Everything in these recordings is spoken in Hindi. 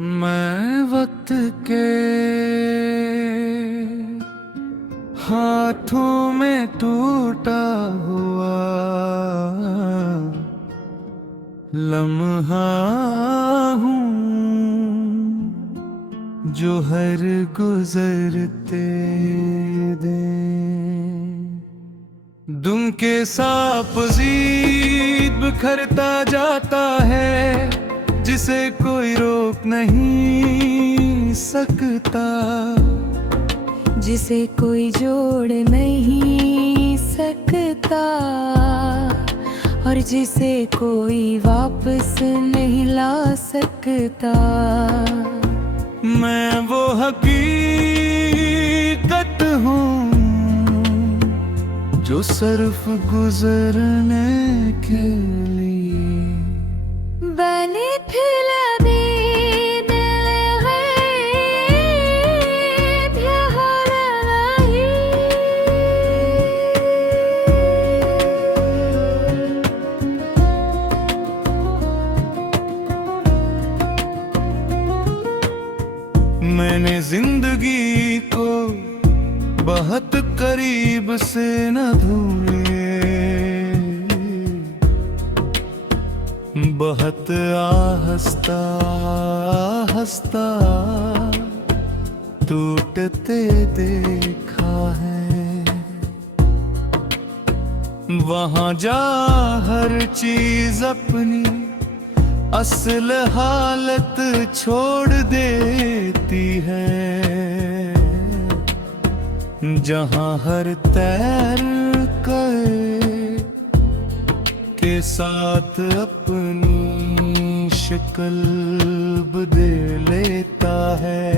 मैं वक्त के हाथों में टूटा हुआ लम्हा हूँ जो हर गुजरते दिन दुम के साप जीत बिखरता जाता है जिसे कोई रोक नहीं सकता, जिसे कोई जोड़ नहीं सकता और जिसे कोई वापस नहीं ला सकता। मैं वो हकीकत हूँ जो सिर्फ गुजरने के लिए बने फिल्मी दिल गैब यहाँ रही। मैंने जिंदगी को बहुत करीब से न ढूंढे, बहुत आहिस्ता आहिस्ता टूटते देखा है। वहाँ जा हर चीज अपनी असल हालत छोड़ देती है, जहाँ हर तैर के साथ अपनी शक्ल बदल लेता है,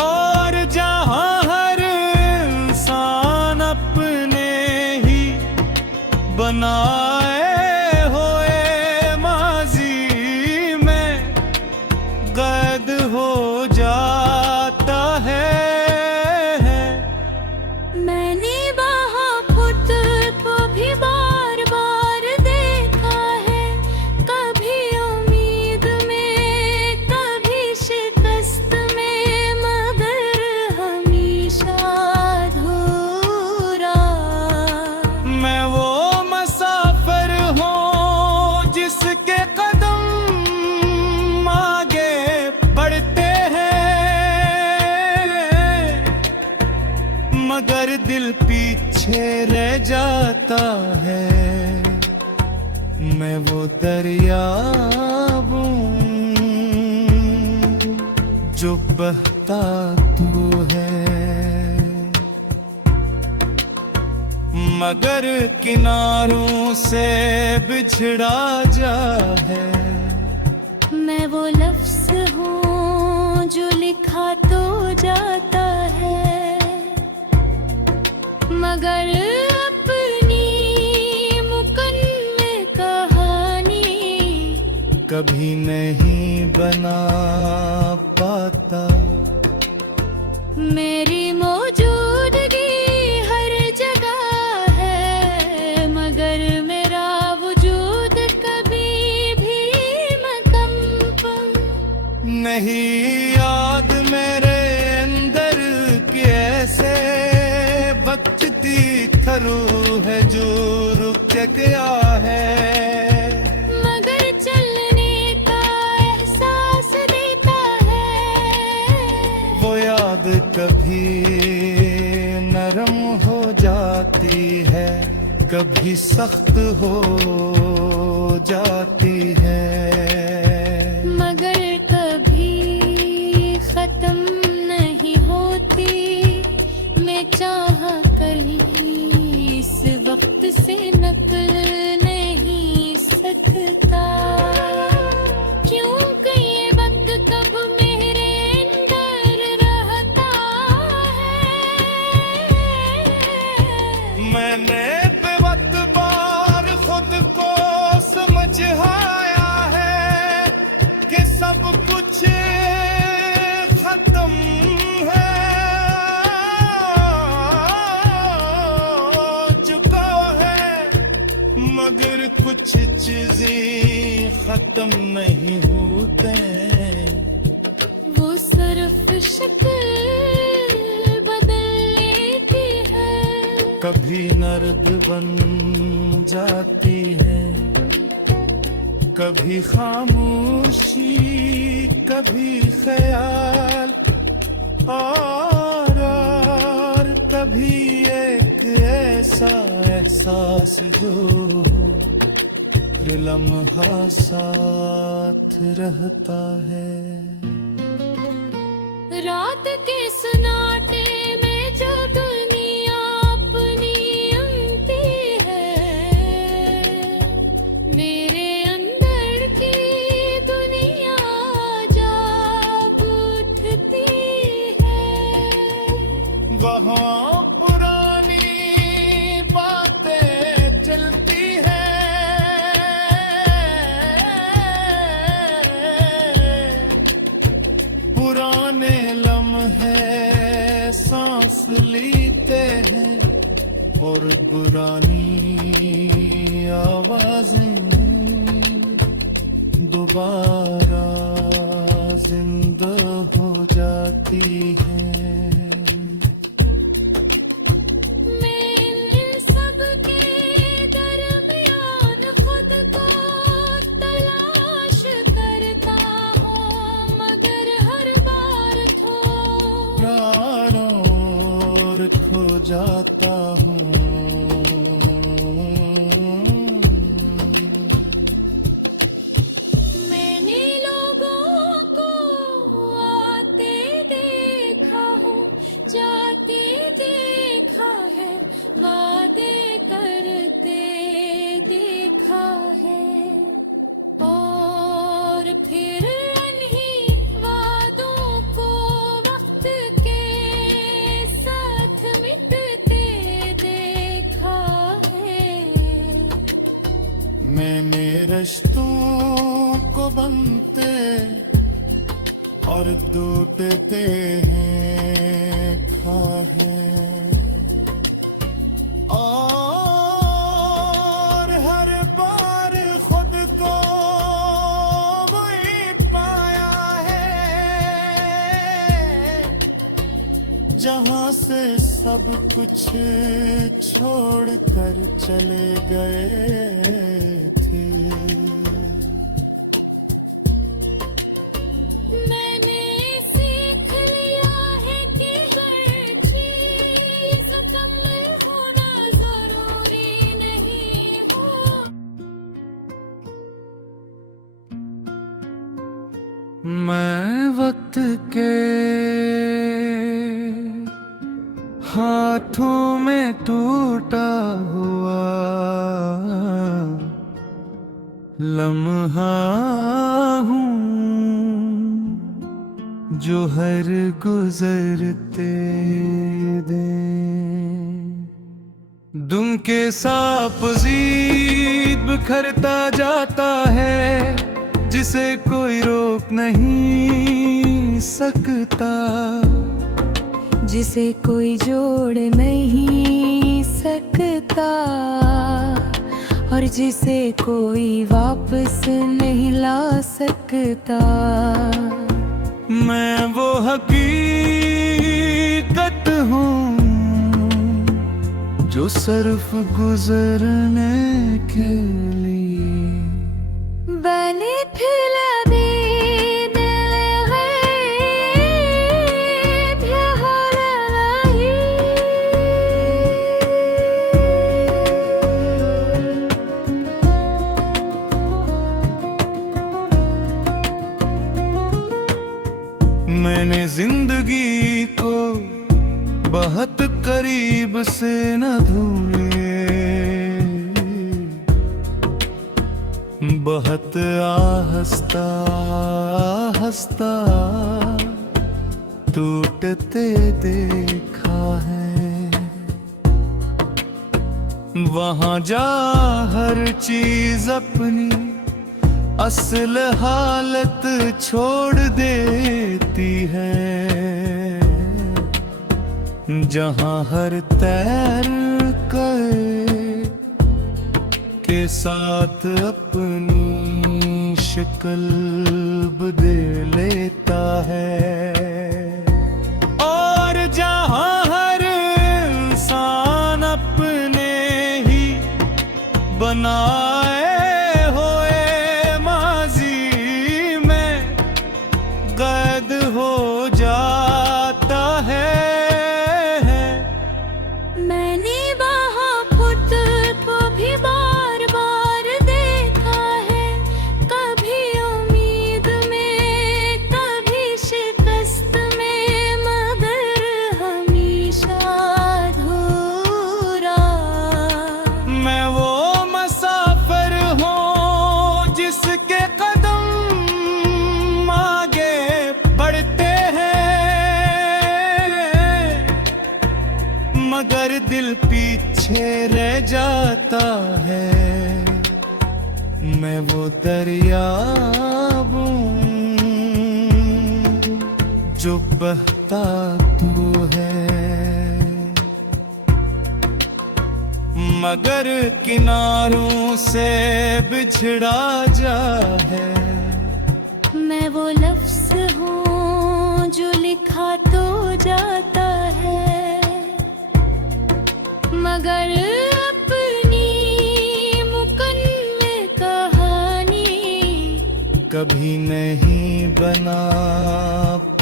और जहाँ हर इंसान अपने ही बनाए हुए माजी में कैद हो जाता है। मैंने वहाँ खुद को भी बार बार देखा है, कभी उम्मीद में कभी शिकस्त में, मगर हमेशा अधूरा। मैं वो मुसाफिर हूँ जिसके कदम आगे बढ़ते हैं मगर दिल पीछे रह जाता है। मैं वो दरिया हूँ जो बहता तू है मगर किनारों से बिछड़ा जा है। मैं वो लफ्ज़ हूँ जो लिखा तो जाता है मगर अपनी मुकम्मल कहानी कभी नहीं बना पाता। मेरी मौजूदगी हर जगह है मगर मेरा वजूद कभी भी मुकम्मल नहीं याद मेरे अंदर के ऐसे बचती थरू है जो रुक गया है, मगर चलने का एहसास देता है। वो याद कभी नरम हो जाती है कभी सख्त हो जाती है, मगर कभी खत्म नहीं होती। मैं चाह कर इस वक्त से नकल नहीं सकता, क्योंकि ये वक्त कब मेरे अंदर रहता है। मैंने बेवक्त बार खुद को समझ आया है कि सब कुछ खत्म है, चुका है मगर कुछ चीजें खत्म नहीं होते, वो सिर्फ शक्ल बदल लेती है, कभी नर्द बन जाती है, कभी खामोशी, कभी ख्याल, और कभी एक ऐसा एहसास जो लम्हा साथ रहता है। रात के सन्नाटे में जो दुनिया अपनी अंती है, मेरे अंदर की दुनिया जाग उठती है। वहाँ पुरानी बातें चलती हैं, पुराने लम्हे सांस लेते हैं, और पुरानी आवाजें दोबारा जिंदा हो जाती हैं। मैं इन सब के दरमियान खुद को तलाश करता हूँ, मगर हर बार प्राणों और खो जाता हूँ। मैंने लोगों को आते देखा हूँ, जाते देखा है, वादे करते देखा है, और फिर उन्हीं वादों को वक्त के साथ मिटते देखा है। मैंने रिश्तों को बनते और टूटते हैं खा है, और हर बार खुद को वही पाया है जहाँ से सब कुछ छोड़ कर चले गए थे। मैंने सीख लिया है कि हर चीज मुकम्मल होना जरूरी नहीं हो। मैं वक्त के हाथों में टूटा हुआ लम्हा हूँ, जो हर गुजरते दिन दुम के साप जीत बिखरता जाता है, जिसे कोई रोक नहीं सकता, जिसे कोई जोड़ नहीं सकता, और जिसे कोई वापस नहीं ला सकता। मैं वो हकीकत हूँ जो सिर्फ गुजरने के लिए बने फिलबीन गैब हर नहीं। मैंने जिंदगी को बहुत करीब से न ढूंढे, बहुत आहिस्ता आहिस्ता टूटते देखा है। वहाँ जा हर चीज अपनी असल हालत छोड़ देती है, जहाँ हर तैर के साथ अपनी शक्ल बदल लेता है। और जहां हर इंसान अपने ही बनाए हुए माजी में कैद हो जाता है। मैंने वहाँ खुद को भी बार बार देखा है, कभी उम्मीद में कभी शिकस्त में, मगर हमेशा अधूरा। मैं वो मुसाफिर हूँ जिसके कदम आगे बढ़ते हैं, मगर दिल पीछे रह जाता है। मैं वो दरिया हूँ जो बहता तू है, मगर किनारों से बिछड़ा जा है। मैं वो लफ्ज हूँ जो लिखा तो जाता है, मगर अपनी मुकम्मल कहानी कभी नहीं बना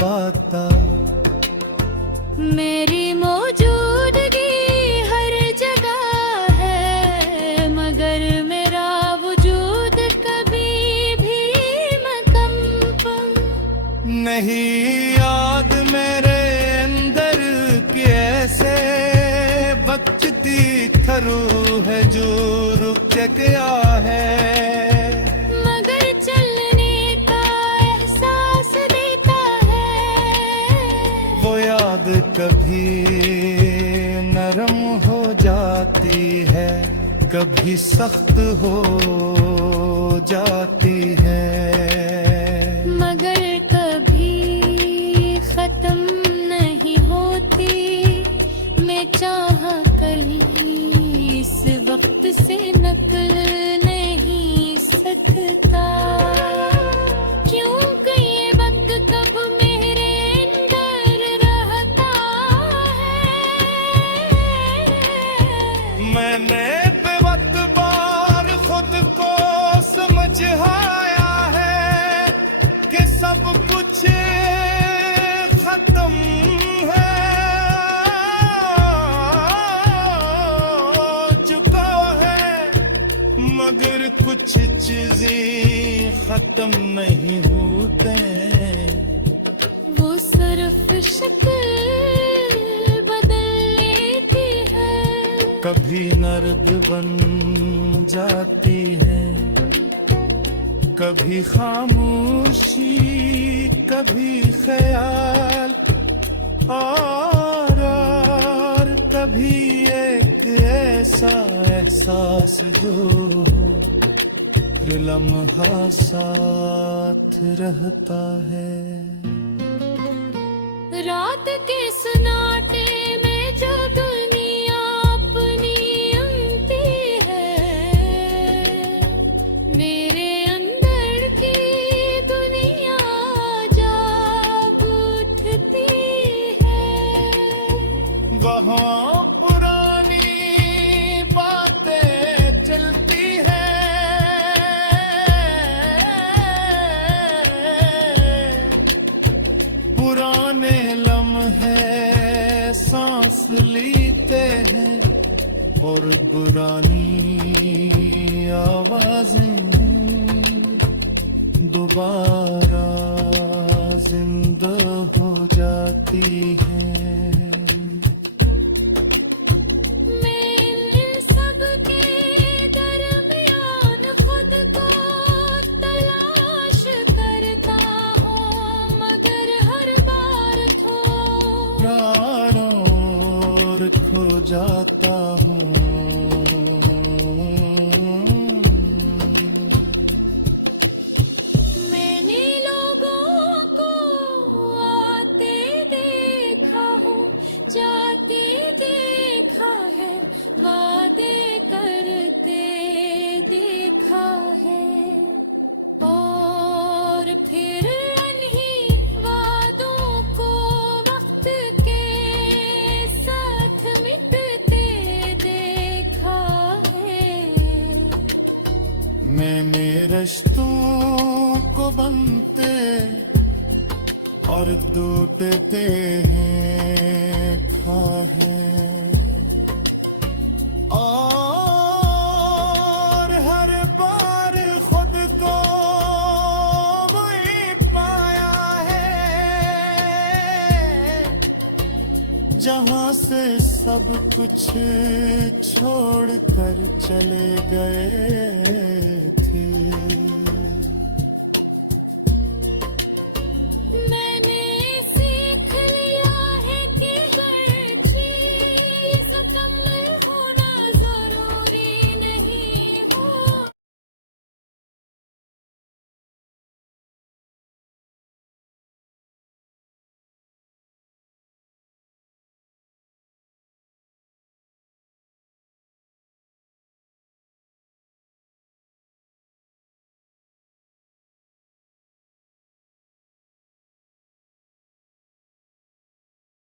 पाता। मेरी मौजूदगी हर जगह है, मगर मेरा वजूद कभी भी मुकम्मल नहीं याद मेरे अंदर के ऐसे बकती थरू है जो रुक गया है, मगर चलने का एहसास देता है। वो याद कभी नरम हो जाती है, कभी सख्त हो जाती है, मगर कभी खत्म नहीं होती। मैं चाह कर ही इस वक्त से नकल नहीं सकता, क्योंकि ये वक्त कब मेरे अंदर रहता है। मैंने बेवक्त बार खुद को समझाया है कि सब कुछ खत्म है, झुका है, मगर कुछ चीजें खत्म नहीं होते। वो सिर्फ शक्ल बदल लेती है, कभी नर्द बन जाती है, कभी खामोशी, कभी ख्याल, और कभी एक ऐसा एहसास जो हर लम्हा साथ रहता है। रात के सन्नाटे में जो दुनिया अपनी उमती है, मेरे अंदर की दुनिया जाग उठती है। वहाँ पुरानी बातें चलती हैं, पुराने लम्हे सांस लेते हैं, और पुरानी आवाजें दोबारा जिंदा हो जाती हैं। मैं इन सब के दरमियान खुद को तलाश करता हूँ, मगर हर बार प्राणों और खो जाता हूँ। मैंने लोगों को आते देखा हूँ, जाते देखा है, वादे करते मैंने रिश्तों को बनते और टूटते हैं था है, और हर बार खुद को वही पाया है जहां से सब कुछ छोड़ कर चले गए